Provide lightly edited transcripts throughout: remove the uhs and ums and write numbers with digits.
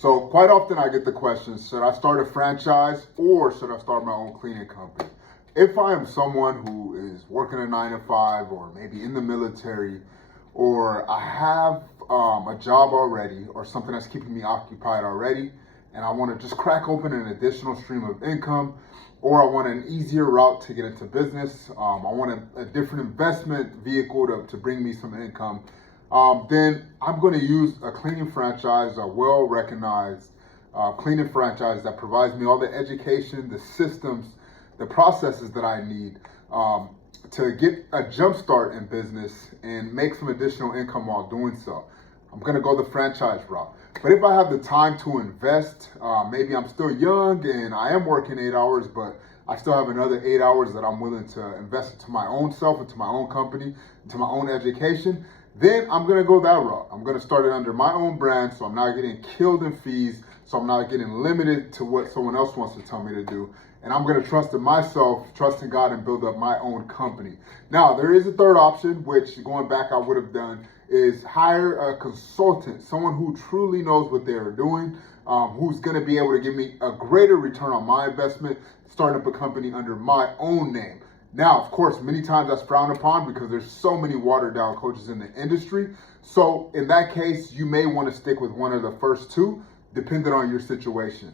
So quite often I get the question, should I start a franchise or should I start my own cleaning company? If I am someone who is working a 9 to 5 or maybe in the military, or I have a job already or something that's keeping me occupied already, and I want to just crack open an additional stream of income, or I want an easier route to get into business, I want a different investment vehicle to bring me some income, then I'm going to use a cleaning franchise, a well-recognized cleaning franchise that provides me all the education, the systems, the processes that I need to get a jump start in business and make some additional income while doing so. I'm going to go the franchise route. But if I have the time to invest, maybe I'm still young and I am working 8 hours, but I still have another 8 hours that I'm willing to invest into my own self, into my own company, into my own education, then I'm going to go that route. I'm going to start it under my own brand, so I'm not getting killed in fees, so I'm not getting limited to what someone else wants to tell me to do. And I'm going to trust in myself, trust in God, and build up my own company. Now, there is a third option, which going back I would have done, is hire a consultant, someone who truly knows what they are doing, who's going to be able to give me a greater return on my investment, starting up a company under my own name. Now, of course, many times that's frowned upon because there's so many watered down coaches in the industry. So in that case, you may want to stick with one of the first two, depending on your situation.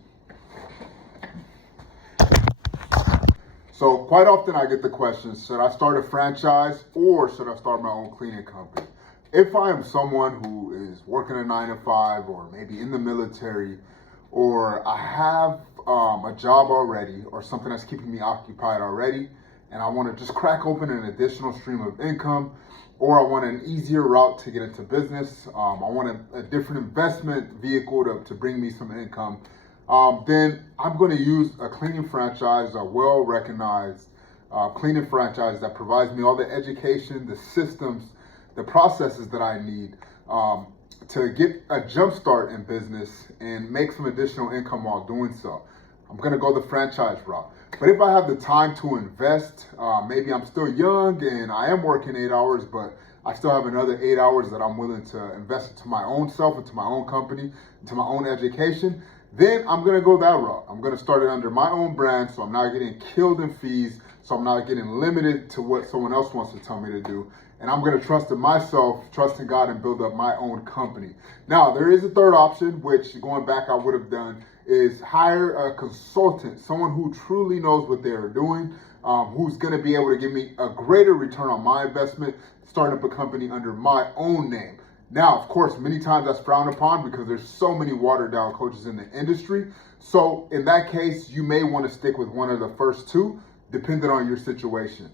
So quite often I get the question, should I start a franchise or should I start my own cleaning company? If I am someone who is working a 9 to 5 or maybe in the military, or I have a job already or something that's keeping me occupied already, and I want to just crack open an additional stream of income, or I want an easier route to get into business, I want a different investment vehicle to bring me some income, then I'm going to use a cleaning franchise, a well-recognized cleaning franchise that provides me all the education, the systems, the processes that I need to get a jump start in business and make some additional income while doing so. I'm going to go the franchise route. But if I have the time to invest, maybe I'm still young and I am working 8 hours, but I still have another 8 hours that I'm willing to invest into my own self, into my own company, into my own education, then I'm going to go that route. I'm going to start it under my own brand, so I'm not getting killed in fees, so I'm not getting limited to what someone else wants to tell me to do. And I'm going to trust in myself, trust in God, and build up my own company. Now, there is a third option, which going back I would have done, is hire a consultant, someone who truly knows what they are doing, who's going to be able to give me a greater return on my investment, starting up a company under my own name. Now, of course, many times that's frowned upon because there's so many watered down coaches in the industry. So in that case, you may want to stick with one of the first two, depending on your situation.